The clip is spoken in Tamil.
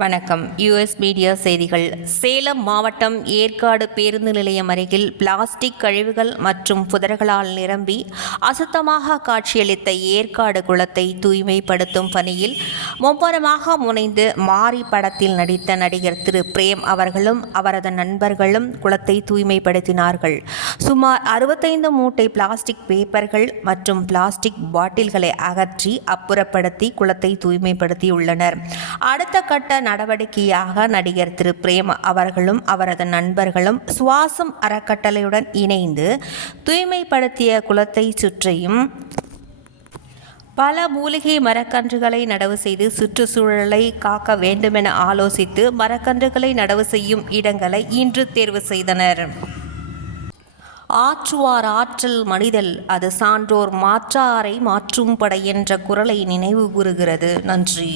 வணக்கம். யுஎஸ் மீடியா செய்திகள். சேலம் மாவட்டம் ஏற்காடு பேருந்து நிலையம் அருகில் பிளாஸ்டிக் கழிவுகள் மற்றும் புதர்களால் நிரம்பி அசுத்தமாக காட்சியளித்த ஏற்காடு குளத்தை தூய்மைப்படுத்தும் பணியில் மும்முரமாக முனைந்து மாரி படத்தில் நடித்த நடிகர் திரு பிரேம் அவர்களும் அவரது நண்பர்களும் குளத்தை தூய்மைப்படுத்தினார்கள். சுமார் அறுபத்தைந்து மூட்டை பிளாஸ்டிக் பேப்பர்கள் மற்றும் பிளாஸ்டிக் பாட்டில்களை அகற்றி அப்புறப்படுத்தி குளத்தை தூய்மைப்படுத்தியுள்ளனர். அடுத்த கட்ட நடவடிக்கையாக நடிகர் திரு. பிரேம் அவர்களும் அவரது நண்பர்களும் சுவாசம் அறக்கட்டளையுடன் இணைந்து தூய்மைப்படுத்திய குளத்தை சுற்றியும் பல மூலிகை மரக்கன்றுகளை நடவு செய்து சுற்றுச்சூழலை காக்க வேண்டுமென ஆலோசித்து மரக்கன்றுகளை நடவு செய்யும் இடங்களை இன்று தேர்வு செய்தனர். ஆற்றுவார் ஆற்றல் மனிதல் அது சான்றோர் மாற்றாரை மாற்றும் படை என்ற குரலை நினைவு கூறுகிறது. நன்றி.